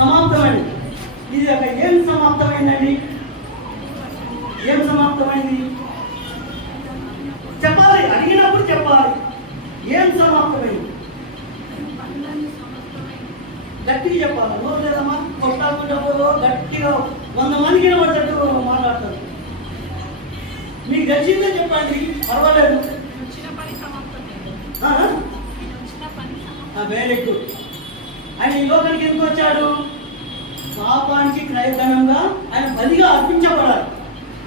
సమాప్తమైంది. ఇది ఒక ఏం సమాప్తమైందండి? ఏం సమాప్తమైంది? చెప్పాలి అడిగినప్పుడు చెప్పాలి. ఏం సమాప్తమైంది? గట్టిగా చెప్పాలి. నోరు లేదమ్మా కొట్టాకుంటారో గట్టిగా వంద మందికి వినబడ్డట్టు మాట్లాడతారు. మీకు తెలిసిందే చెప్పండి పర్వాలేదు. వెరీ గుడ్ ఆయన ఈ లోకానికి ఎందుకు వచ్చాడు? పాపానికి క్రయధనంగా ఆయన బలిగా అర్పించబడాలి.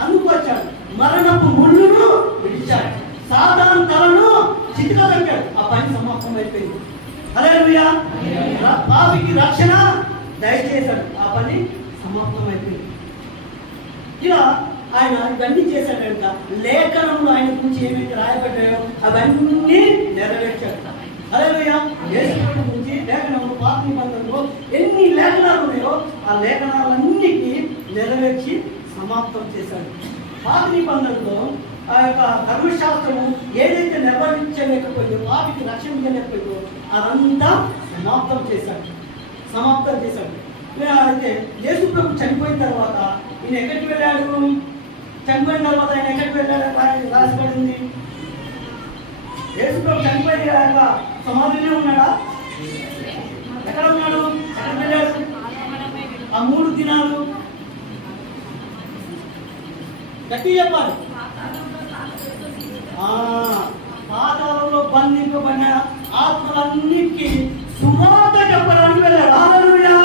అందుకు వచ్చాడు. మరణపు ముళ్ళును విడిచాడు. సాధారణ తలను చితికదంటాడు ఆ పని సమాప్తం అయిపోయింది. అదే పాపికి రక్షణ దయచేశాడు. ఆ పని సమాప్తం అయిపోయింది. ఇలా ఆయన ఇవన్నీ చేశాడు కనుక లేఖనంలో ఆయన గురించి ఏమైతే రాయబడ్డాయో అవన్నీ నెరవేర్చాడు. అదే గురించి లేఖనంలో పాత నిబంధనలో ఎన్ని లేఖనాలు ఉన్నాయో ఆ లేఖనాలన్నిటినీ నెరవేర్చి సమాప్తం చేశాడు. పాత నిబంధనలో ఆ యొక్క ధర్మశాస్త్రము ఏదైతే నిర్వహించలేకపోయిందో పాపికి రక్షణ ఇవ్వలేకపోయిందో అదంతా సమాప్తం చేశాడు. సమాప్తం చేశాడు. అయితే యేసు ప్రభు చనిపోయిన తర్వాత ఈయన ఎక్కడికి వెళ్ళాడు? చనిపోయిన తర్వాత ఆయన ఎక్కడికి వెళ్ళాడు? రాసిపడింది. యేసు ప్రభు చనిపోయాక సమాధిలో ఉన్నాడా? ఎక్కడ ఉన్నాడు? ఎక్కడ ఆ మూడు దినాలు. గట్టి చెప్పాలి. పాతాలలో బంధింపబడిన ఆత్మలన్నిటికీ సువార్త చెప్పడానికి వెళ్ళాడు. హల్లెలూయా.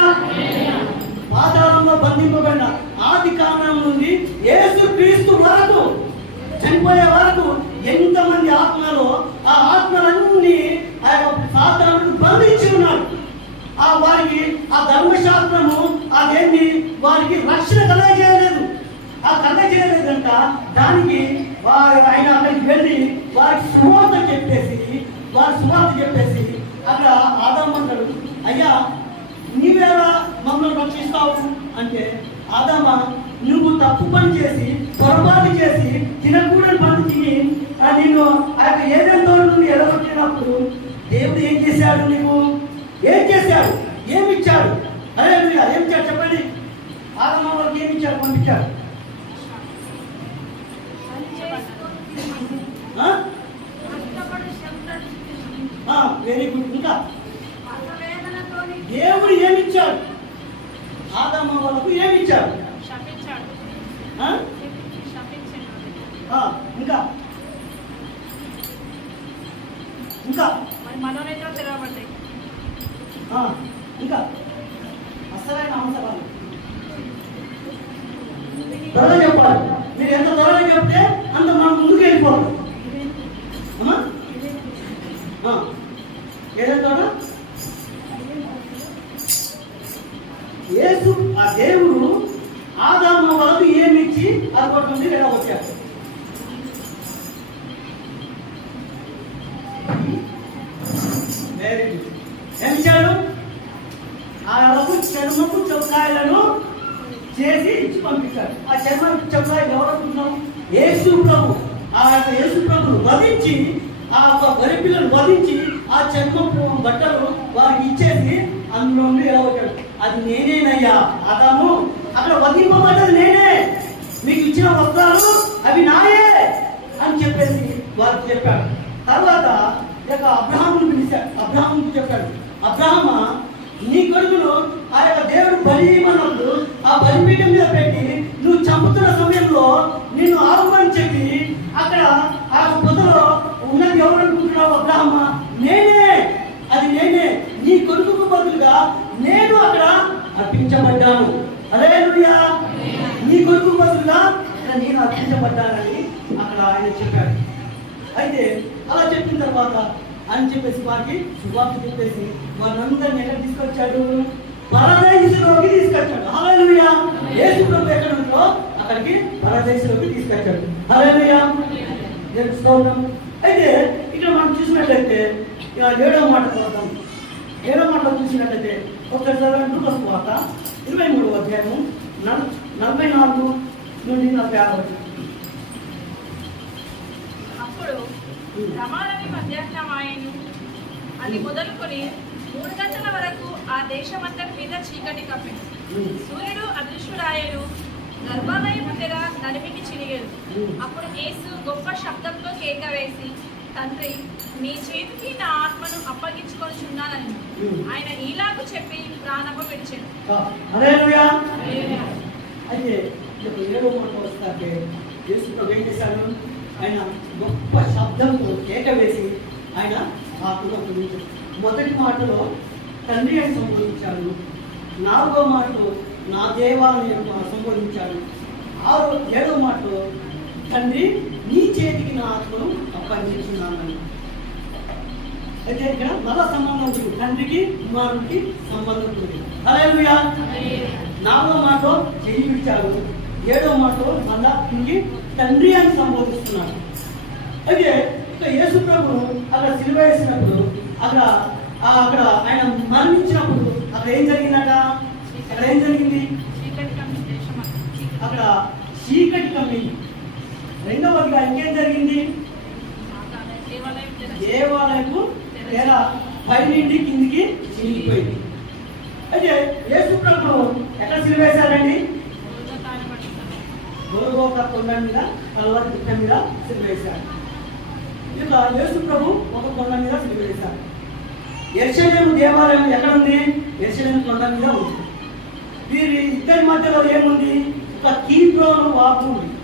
పాతాళంలో బంధింపబడిన ఆది కారణం నుండి యేసు క్రీస్తు వరకు చనిపోయే వరకు ఎంతమంది ఆత్మలో ఆ ఆత్మలన్నీ ఆ యొక్క సాతాను బంధించి ఆ వారికి ఆ ధర్మశాస్త్రము అదేంటి? వారికి రక్షణ కలగజేయలేదు. ఆ కలగజేయలేదంట. దానికి వారు ఆయన అక్కడికి వెళ్ళి వారికి సువార్త చెప్పేసి వారి సువార్త చెప్పేసి అక్కడ ఆదామంటాడు అయ్యా నీవేలా మమ్మల్ని రక్షిస్తావు? అంటే ఆదామ నువ్వు తప్పు పని చేసి పొరపాటు చేసి తినకూడని పని తిని ఆ నిన్ను ఆ యొక్క ఏదైనా నుండి ఎడగొట్టినప్పుడు దేవుడు ఏం చేశాడు నీవు ఏం చేశారు? ఏమి ఇచ్చాడు అరే మీరు ఏం ఇచ్చారు చెప్పండి. ఆదమ్మ వాళ్ళకి ఏమి ఇచ్చారు పంపించారు వెరీ గుడ్. ఇంకా? దేవుడు ఏమి ఇచ్చాడు ఆదమ్మ వాళ్ళకు ఏమి ఇచ్చాడు ఇంకా? ఆ? శపించాడు ఇంకా ఇంకా మరి మనోనేత్రం తెరవబడ్డాయి ఆ, ఇంకా అసలైన అవసరాలు త్వరగా చెప్పాలి. మీరు ఎంత త్వరగా చెప్తే అంత మనం ముందుకు వెళ్ళిపోవాలి ఏదంటారా ఏసు ఆ దేవుడు ఆదాము వరకు ఏమిచ్చి ఇచ్చి అదొకటి నుండి ఇలా వచ్చాడు వెరీ గుడ్ ఏమి ఇచ్చాడు ఆ వరకు చర్మపు చొక్కాయలను చేసి ఇచ్చి పంపించాడు ఆ చర్మ చొక్కాయలు ఎవరు అనుకుంటున్నాం యేసు ప్రభు ఆ యొక్క యేసు ప్రభు వధించి ఆ యొక్క గొర్రె పిల్లలు వధించి ఆ చర్మపు బట్టలు వారికి ఇచ్చేసి అందులో నుండి ఎలా అది నేనేనయ్యా అతను అక్కడ వధింపబడ్డది నేనే. మీకు ఇచ్చిన వస్త్రాలు అవి నాయే అని చెప్పేసి వారికి చెప్పాడు తర్వాత ఈ యొక్క పిలిచాడు అబ్రాహ్ముకు చెప్పాడు. అబ్రాహ్మ నీ కొడుకును ఆ యొక్క దేవుడు బలిమన్నప్పుడు ఆ బలిపీఠం మీద పెట్టి నువ్వు చంపుతున్న సమయంలో నిన్ను ఆహ్వానించి చెప్పి అక్కడ ఆ యొక్క పొదలో ఉన్నది ఎవరు అనుకుంటున్నావు అబ్రాహ్మ నేనే అది నేనే నీ కొడుకుకు బదులుగా నేను అక్కడ అర్పించబడ్డాను. అదే నీ కొడుకు బదులుగా ఇక్కడ నేను అర్పించబడ్డానని అక్కడ ఆయన చెప్పాడు. అయితే అలా చెప్పిన తర్వాత అని చెప్పేసి వారికి శుభార్త చెప్పేసి వారిని ఎక్కడ తీసుకొచ్చాడు? పరదేశంలోకి తీసుకొచ్చాడు. హలోయా యేసు ప్రభు ఎక్కడ ఉందో అక్కడికి పరదేశంలోకి తీసుకొచ్చాడు. హలోయా దేవునికి అయితే ఇక్కడ మనం చూసినట్లయితే ఇక ఏడో మాట చూద్దాం ఏడో మండలం చూసినట్లయితే ఒకసారి లూకాసు వార్త. ఇరవై మూడు అధ్యాయము నలభై నాలుగు నుండి నలభై ఆరు అప్పుడు ప్రమాణమి మధ్యాహ్నం ఆయను అది మొదలుకొని మూడు గంటల వరకు ఆ దేశమంతటి మీద చీకటి కప్పింది. సూర్యుడు అదృశ్యుడాయను గర్భాలయం తెర నడిమికి చిరిగాడు అప్పుడు యేసు గొప్ప శబ్దంతో కేక వేసి తండ్రి నీ చేతికి నా ఆత్మను అప్పగించుకొనిచున్నానని ఆయన ఈలాగు చెప్పి ప్రాణము విడిచాడు. అయితే మాట వస్తాకే ఏం చేశాడు? ఆయన గొప్ప శబ్దంతో కేక వేసి ఆయన మొదటి మాటలో తండ్రి అని సంబోధించాడు. నాలుగో మాటలో నా దేవాన్ని సంబోధించాడు. ఆరో ఏడో మాటలో తండ్రి నీ చేతికి నా ఆత్మను పనిచేస్తున్నామని. అయితే ఇక్కడ మత సంబంధం ఉంది తండ్రికి కుమారుడికి సంబంధం ఉంది. హల్లెలూయా. నాలుగో మాటలో చెయ్యి విడిచాడు. ఏడో మాటలో మళ్ళా ఇంటికి తండ్రి అని సంబోధిస్తున్నాడు. అయితే ఇక యేసు ప్రభు అక్కడ సిలువ వేసినప్పుడు అక్కడ అక్కడ ఆయన మరణించినప్పుడు అక్కడ ఏం జరిగిందట? అక్కడ ఏం జరిగింది? అక్కడ చీకటి కమ్మింది. రెండవదిగా ఇంకేం జరిగింది? దేవాలయం తెర. పైనుండి కిందికి చిరిగిపోయింది అయితే యేసు ప్రభు ఎక్కడ సిలివేశారండి? రోజు కొండ మీద కలవరి గుట్ట మీద సిలివేశారు. ఇక యేసు ప్రభు ఒక కొండ మీద సిలివేశారు. యెరూషలేము దేవాలయం ఎక్కడ ఉంది యెరూషలేము కొండ మీద ఉంది. వీరి ఇద్దరి మధ్యలో ఏముంది? ఒక కీబ్రోను వాపు ఉంది.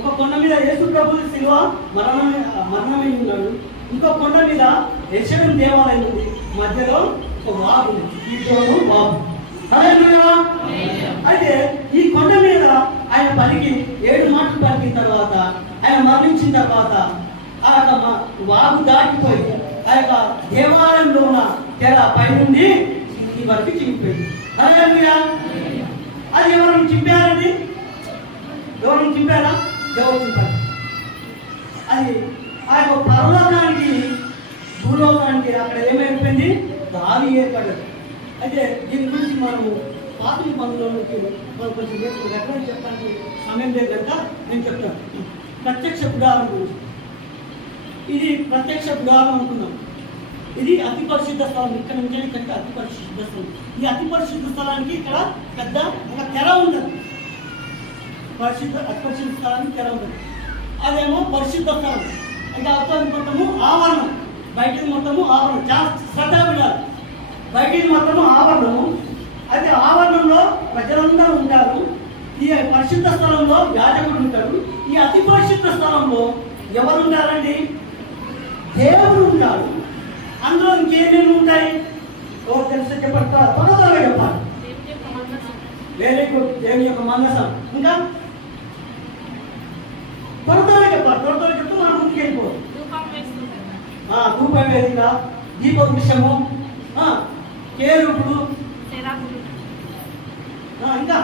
ఒక కొండ మీద యేసు ప్రభు శిలువ మరణం మరణమై ఉన్నాడు. ఇంకో కొండ మీద యెరూషలేము దేవాలయం ఉంది. మధ్యలో ఒక వాగు ఉంది. కీబ్రోను వాగు. అయితే ఈ కొండ మీద ఆయన పలికి ఏడు మాటలు పలికిన తర్వాత ఆయన మరణించిన తర్వాత ఆ యొక్క వాగు దాటిపోయి ఆ యొక్క దేవాలయంలో ఉన్న తెర పైనుండి కింది వరకు చిరిగిపోయింది హల్లెలూయా అది ఎవరిని చింపారండి? ఎవరిని చింపారా? ఎవరు అది ఆ యొక్క పరలోకానికి భూలోకానికి అక్కడ ఏమైపోయింది దారి ఏర్పడదు అయితే దీని గురించి మనము పాత్రి పనులలోకి మనం కొంచెం నేర్చుకుని ఎక్కడ చెప్పడానికి సమయం లేదు కనుక నేను చెప్తాను. ప్రత్యక్ష గుడారం గురించి. ఇది ప్రత్యక్ష గుడారం అనుకున్నాం ఇది అతి పరిశుద్ధ స్థలం. ఇక్కడ నుంచి ఇక్కడికి అతి పరిశుద్ధ స్థలం. ఈ అతి పరిశుద్ధ స్థలానికి ఇక్కడ పెద్ద ఒక తెర ఉన్నది. పరిశుద్ధ అతి పరిశుద్ధ స్థలానికి తెర ఉండదు అదేమో పరిశుద్ధ స్థలం. ఇంకా అవతల మొత్తము ఆవరణం. బయటిది మొత్తము ఆవరణం. శ్రద్ధ విడాలి బయటిది మొత్తము ఆవరణము అయితే ఆవరణంలో ప్రజలందరూ ఉంటారు. ఈ పరిశుద్ధ స్థలంలో యాజకుడు ఉంటాడు. ఈ అతి పరిశుద్ధ స్థలంలో ఎవరు ఉంటారండి? దేవుడు ఉంటాడు. అందులో ఇంకేమేమి ఉంటాయి? ఓ తెలిసి చెప్పండి? త్వరగా చెప్పాలి. వెరీ గుడ్ దేవుని యొక్క మందసం. ఇంకా త్వరగా చెప్పాలి త్వరగా చెప్తే మనం ముందుకు వెళ్ళిపోవాలి ధూపం వేదిక దీప ఆ, కేరుపుడు ఆ, ఇంకా.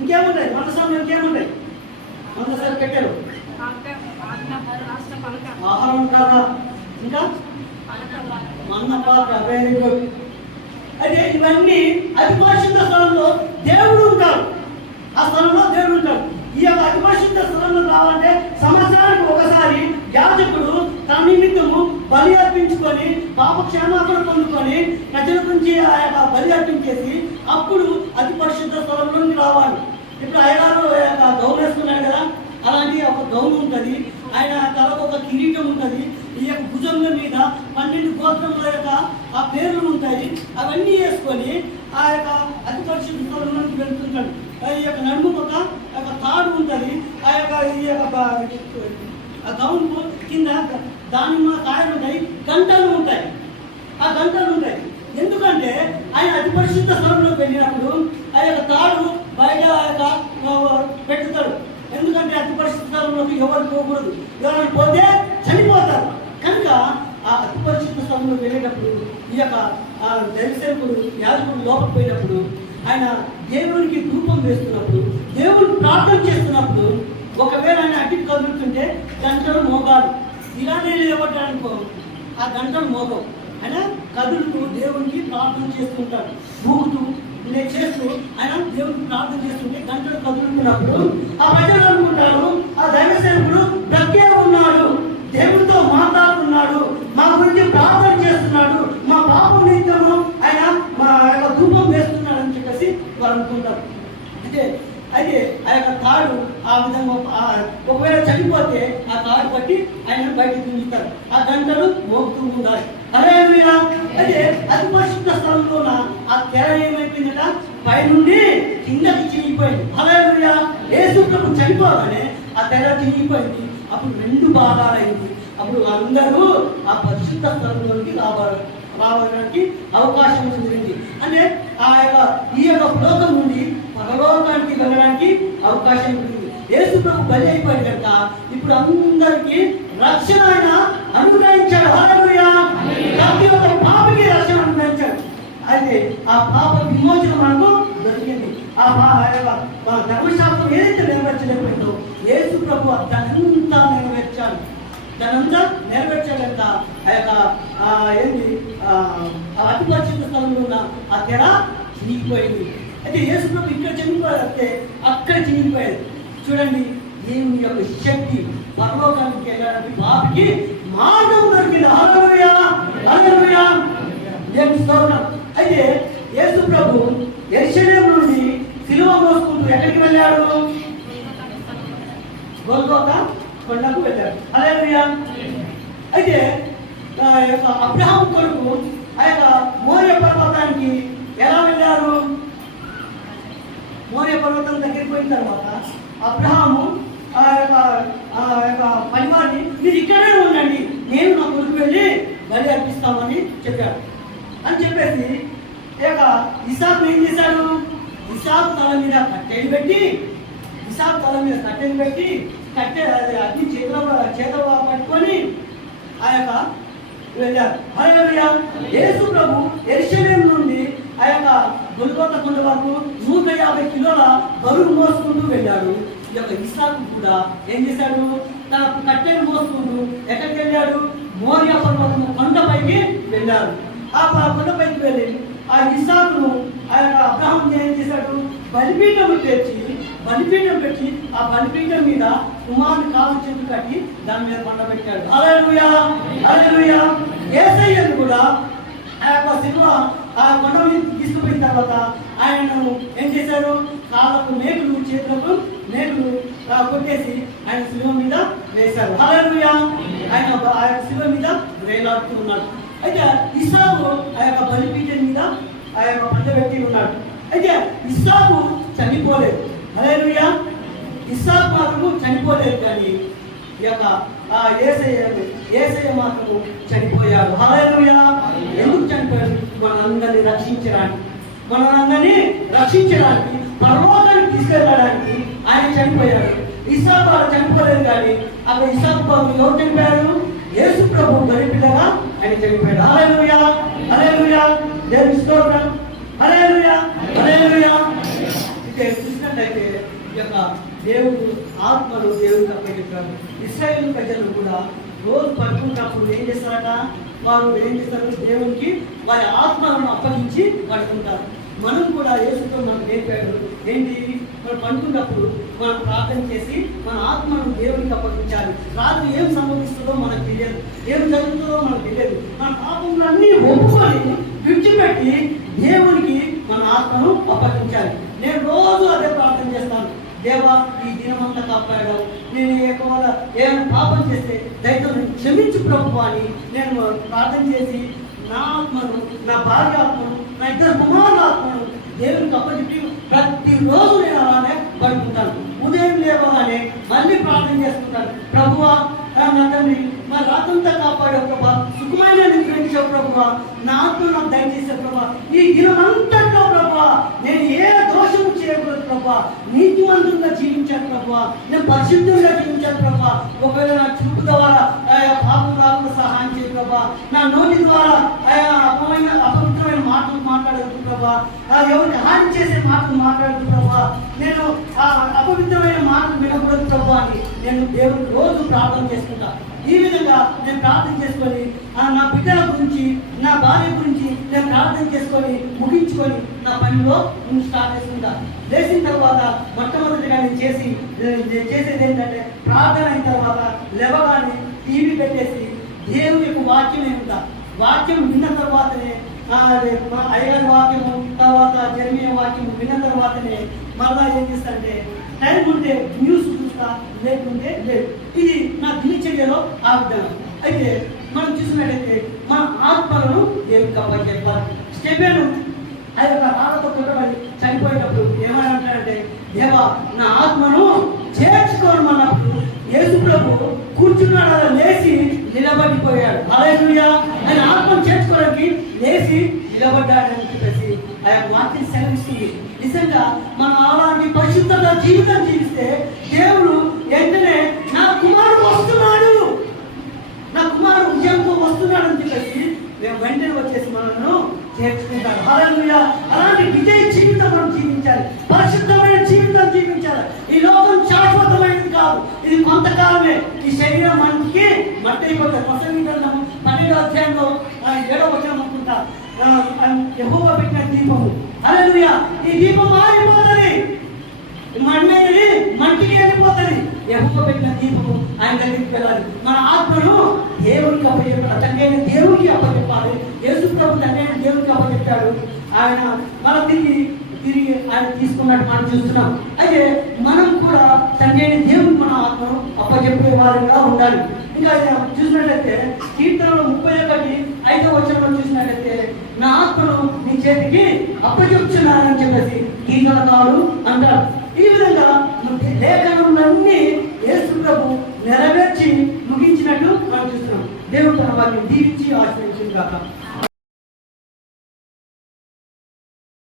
ఇంకేముంటాయి? మందసం ఇంకేముంటాయి? మందసం పెట్టారు రాష్ట్ర పలక. ఆహారం కాదా? ఇంకా? పలక పాక అదే వెరీ గుడ్ అయితే ఇవన్నీ అది పరిశుద్ధ స్థలంలో దేవుడు ఉంటాడు. ఆ స్థలంలో దేవుడు ఉంటాడు. ఈ యొక్క అతి స్థలంలో రావాలంటే సంవత్సరానికి ఒకసారి యాజకుడు తన నిమిత్తము బలి అర్పించుకొని పాప పొందుకొని ప్రజల గురించి ఆ యొక్క బలి అర్పించేసి అప్పుడు అతి పరిశుద్ధ స్థలంలోకి రావాలి. ఇప్పుడు అయ్యగారు యొక్క గౌన్ వేసుకున్నాడు కదా? అలాంటి ఒక గౌన్ ఉంటుంది. ఆయన తలకు ఒక కిరీటం ఉంటుంది. ఈ యొక్క భుజంగం మీద పన్నెండు గోత్రముల యొక్క ఆ పేర్లు ఉంటాయి. అవన్నీ వేసుకొని ఆ యొక్క అతిపరిశుద్ధితో పరిశుద్ధ స్థలంలోకి వెళ్తుంటాడు. ఆ ఈ యొక్క నడుము ఒక యొక్క తాడు ఉంటుంది. ఆ యొక్క ఈ యొక్క ఆ గౌన్ కింద దానిమ్మ కాయలు ఉంటాయి గంటలు ఉంటాయి. ఆ గంటలు ఉంటాయి. ఎందుకంటే ఆయన అతి పరిశుద్ధ స్థలంలోకి వెళ్ళినప్పుడు ఆ యొక్క తాడు బయట ఆ యొక్క పెట్టుతాడు. ఎందుకంటే అతి పరిశుద్ధ స్థలంలోకి ఎవరు పోకూడదు. ఎవరైనా పోతే చనిపోతారు. కనుక ఆ అతి పరిశుద్ధ వెళ్ళేటప్పుడు ఈ యొక్క ఆ దైవసేవకుడు యాజకుడు లోపలికి పోయినప్పుడు ఆయన దేవునికి ధూపం వేస్తున్నప్పుడు దేవుడు ప్రార్థన చేస్తున్నప్పుడు ఒకవేళ ఆయన అటు కదులుతుంటే గంటలు మోగాలి. ఇలానే లేవటానుకో ఆ గంటలు మోగవు. ఆయన కదులుతూ దేవునికి ప్రార్థన చేస్తుంటాడు ఊగుతూ నేను చేస్తూ ఆయన దేవుడికి ప్రార్థన చేస్తుంటే గంటలు కదులుతున్నప్పుడు ఆ ప్రజలు అనుకుంటారు ఆ దైవ సేవకుడు ప్రత్యేక ఉన్నాడు. దేవుడితో మాట్లాడుతున్నాడు. మా అయితే ఆ యొక్క తాడు ఆ విధంగా ఒకవేళ చనిపోతే ఆ తాడు పట్టి ఆయన బయటకు దించుతారు. ఆ గంటలు మోగుతూ ఉండాలి. అదే అయితే అతి పరిశుద్ధ స్థలంలోన ఆ తెర ఏమైపోయిందట? పైనుండి కిందకి చిరిగిపోయింది. అరే యేసు ప్రభు చనిపోగానే ఆ తెర చిరిగిపోయింది. అప్పుడు రెండు భాగాలైంది. అప్పుడు అందరూ ఆ పరిశుద్ధ స్థలంలోనికి రావాలి రావడానికి అవకాశం ఉంది. అంటే ఆ యొక్క ఈ యొక్క లోకం నుండి పరలోకానికి వెళ్ళడానికి అవకాశం ఉంటుంది. యేసు ప్రభు బలి అయిపోయాడు కనుక ఇప్పుడు అందరికీ రక్షణ ఆయన అనుగ్రహించాడు. హల్లెలూయా. ప్రతి ఒక్క పాపకి రక్షణ అనుగ్రహించాడు. అయితే ఆ పాప విమోచన మనకు దొరికింది. ఆ ధర్మశాస్త్రం ఏదైతే నెరవేర్చలేకపోయిందో యేసు ప్రభు దానంతా నెరవేర్చాలి దానంతా నెరవేర్చలేక ఆ యొక్క ఆ, ఏంటి? ఆ, ఆ స్థలంలో ఉన్న ఆ తెర చినిగిపోయింది. అయితే యేసు ప్రభు ఇక్కడ చనిపోతే అక్కడ చినిగిపోయేది చూడండి దేవుని యొక్క శక్తి పరలోకానికి వెళ్ళడానికి బాబుకి మార్గం దొరికింది. హల్లెలూయా హల్లెలూయా. నేను స్తోత్రం. అయితే యేసు ప్రభు యెరూషలేము నుండి సిలువ మోసుకుంటూ ఎక్కడికి వెళ్ళాడు? గోల్గోత కొండకు వెళ్ళాడు. హల్లెలూయా. అయితే ఆ యొక్క అబ్రహాం కొడుకు ఆ యొక్క మోర్య పర్వతానికి ఎలా వెళ్ళారు మోరే పర్వతం దగ్గరికి పోయిన తర్వాత అబ్రహాము ఆ యొక్క ఆ యొక్క పనివారిని మీరు ఇక్కడే ఉండండి నేను నా కొడుకు వెళ్ళి బలి అర్పిస్తామని చెప్పాడు. అని చెప్పేసి ఈ యొక్క ఏం చేశాడు? ఇసాబ్ తల మీద కట్టెలు పెట్టి ఇసాబ్ తల మీద కట్టెలు పెట్టి కట్టె అది అగ్ని చేతిలో చేతిలో పట్టుకొని ఆ యొక్క వెళ్ళారు యేసు ప్రభు ఎరిశలేం నుండి ఆ యొక్క గొల్గొత కొండ వరకు నూట కిలోల బరువు మోసుకుంటూ వెళ్ళాడు. ఈ యొక్క ఇసాకు కూడా ఏం చేశాడు? తన కట్టెలు మోసుకుంటూ ఎక్కడికి వెళ్ళాడు మోరియా పర్వతం కొండపైకి వెళ్ళాడు. ఆ కొండపైకి వెళ్ళి ఆ ఇసాకును ఆ యొక్క అబ్రహం ఏం చేశాడు? బలిపీఠం తెచ్చి బలిపీఠం పెట్టి ఆ బలిపీఠం మీద కుమారుని కాలు చెట్టు కట్టి దాని మీద పండ పెట్టాడు. అలలుయా అలలుయా ఏసయ్యను కూడా ఆ యొక్క సిలువ ఆ కొండ మీద తీసుకుపోయిన తర్వాత ఆయనను ఏం చేశారు? కాళ్ళకు మేకులు చేతులకు మేకులు కొట్టేసి ఆయన సిలువ మీద వేశారు. హల్లెలూయా! ఆయన ఆయన యొక్క మీద వేలాడుతూ ఉన్నాడు. అయితే ఇసాకు ఆ యొక్క బలిపీఠం మీద ఆ యొక్క పంట పెట్టి ఉన్నాడు. అయితే ఇస్సాకు చనిపోలేదు. హల్లెలూయా! ఇస్సాకు మాత్రము చనిపోలేదు కానీ ఈ యొక్క ఆ ఏసయ్య ఏసయ్య మాత్రము చనిపోయాడు. హల్లెలూయా! ఎందుకు చనిపోయాడు? మనందరినీ రక్షించడానికి. మనందరినీ రక్షించడానికి పరలోకానికి తీసుకెళ్ళడానికి ఆయన చనిపోయాడు. ఇసాకు అలా చనిపోలేదు కానీ అక్కడ ఇసాకు బాబు ఎవరు చనిపోయారు యేసు ప్రభు గరిపిల్లగా ఆయన చనిపోయాడు. హల్లెలూయా హల్లెలూయా. దేవుని స్తోత్రం. హల్లెలూయా హల్లెలూయా. ఇక్కడ చూసినట్లయితే ఈ యొక్క దేవుడు ఆత్మలు దేవుడికి అప్పగించారు ఇస్రాయేల్ ప్రజలు కూడా రోజు పడుకున్నప్పుడు ఏం చేస్తారట? వారు ఏం చేస్తారు? దేవునికి వారి ఆత్మలను అప్పగించి పడుకుంటారు మనం కూడా యేసుతో మనం నేర్పాడు. ఏంటి? మనం పండుకున్నప్పుడు మనం ప్రార్థన చేసి మన ఆత్మను దేవునికి అప్పగించాలి. రాత్రి ఏం సంభవిస్తుందో మనకు తెలియదు. ఏం జరుగుతుందో మనకు తెలియదు. మన పాపములన్నీ ఒప్పుకొని విడిచిపెట్టి దేవునికి మన ఆత్మను అప్పగించాలి. నేను రోజు అదే ప్రార్థన చేస్తాను. దేవా ఈ దినమంతా కాపాడావు. నేను ఎక్కువ ఏమైనా పాపం చేస్తే దయతో క్షమించు ప్రభు అని నేను ప్రార్థన చేసి నా ఆత్మను నా భార్య ఆత్మను నా ఇద్దరు కుమారుల ఆత్మను దేవునికి అప్పచెప్పి ప్రతిరోజు నేను అలానే పడుకుంటాను. ఉదయం లేవగానే మళ్ళీ ప్రార్థన చేసుకుంటాను. ప్రభువా నా నా తండ్రి నా రాత్రంతా కాపాడే ప్రభా. సుఖమైన నిగ్రహించావు ప్రభువా. నా ఆత్మ నాకు దయచేసే ప్రభా ఈ దినమంతట్లో ప్రభా నేను ఏ ప్రభా నీతివంతంగా జీవించాను ప్రభా నేను పరిశుద్ధంగా జీవించాను ప్రభా. ఒకవేళ నా చూపు ద్వారా ఆయా పాపం రాకుండా సహాయం చేయ ప్రభా. నా నోటి ద్వారా ఆయా అపమైన అపవిత్రమైన మాటలు మాట్లాడదు ప్రభా. ఆ ఎవరికి హాని చేసే మాటలు మాట్లాడదు ప్రభా. నేను ఆ అపవిత్రమైన మాటలు వినకూడదు ప్రభా అని నేను దేవుడు రోజు ప్రార్థన చేసుకుంటా. ఈ విధంగా నేను ప్రార్థన చేసుకొని నా బిడ్డల గురించి నా భార్య గురించి నేను ప్రార్థన చేసుకొని ముగించుకొని నా పనిలో నేను స్టార్ట్ చేసుకుంటా. లేచిన తర్వాత మొట్టమొదటిగా నేను చేసి చేసేది ఏంటంటే ప్రార్థన అయిన తర్వాత లేవగానే టీవీ పెట్టేసి దేవుని యొక్క వాక్యం ఉంటా వాక్యం విన్న తర్వాతనే అయ్యగారి వాక్యము తర్వాత జర్మీయ వాక్యము విన్న తర్వాతనే మరలా ఏం చేస్తారంటే టైం ఉంటే న్యూస్ చూస్తా లేకుంటే లేదు ఇది నా దినచర్యలో ఆ విధానం అయితే మనం చూసినట్లయితే మన ఆత్మలను దేవునికి అప్పచెప్పాలి. స్టెపెను ఆ యొక్క రాళ్ళతో కుట్టబడి చనిపోయేటప్పుడు ఏమని అంటాడంటే దేవా నా ఆత్మను చేర్చుకోనమన్నప్పుడు యేసు ప్రభు కూర్చున్నాడు అలా లేచి నిలబడిపోయాడు. అలెలుయా ఆయన ఆత్మను చేర్చుకోవడానికి లేచి నిలబడ్డాడని చెప్పేసి ఆ యొక్క వాక్యం సెలవిస్తుంది. నిజంగా మనం అలాంటి పరిశుద్ధత జీవితం జీవిస్తే దేవుడు వెంటనే నా కుమారుడు వస్తున్నాడు. నా కుమారుడు ఉద్యోగం వస్తున్నాడు అని చెప్పేసి మేము వెంటనే వచ్చేసి మనల్ని చేర్చుకుంటాడు అలాంటి విజయ జీవితం మనం జీవించాలి. పరిశుద్ధమైన జీవితం జీవించాలి. ఈ లోకం శాశ్వతమైనది కాదు. ఇది కొంతకాలమే. ఈ శరీరం మనకి మట్టి అయిపోతుంది. ప్రసంగి గ్రంథము పన్నెండో అధ్యాయంలో ఏడో వచ్చిన అనుకుంటా. ఎక్కువగా పెట్టిన దీపము. హల్లెలూయా ఈ దీపం మారిపోతుంది. మన్నది మట్టికి వెళ్ళిపోతుంది. ఎవరు పెట్టిన దీపము ఆయన దగ్గరికి వెళ్ళాలి మన ఆత్మను దేవునికి అప్పచెప్పాలి. తండ్రి దేవునికి అప్పచెప్పాలి. యేసు ప్రభు తండ్రి దేవునికి అప్పచెప్పాడు. ఆయన మన తిరిగి తిరిగి ఆయన తీసుకున్నట్టు మనం చూస్తున్నాం. అయితే మనం కూడా తండ్రి అయిన దేవునికి మన ఆత్మను అప్పచెప్పే వారంగా ఉండాలి. ఇంకా ఆయన చూసినట్లయితే కీర్తనలో ముప్పై ఒకటి ఐదో వచనంలో చూసినట్లయితే నా ఆత్మను నీ చేతికి అప్పచెప్తున్నానని చెప్పేసి కీర్తనకారులు అంటారు. ఈ విధంగా లేఖనములన్నీ యేసు ప్రభు నెరవేర్చి ముగించినట్టు మనం చూస్తున్నాం. దేవుడు తన వారిని దీవించి ఆశ్రయించింది కాక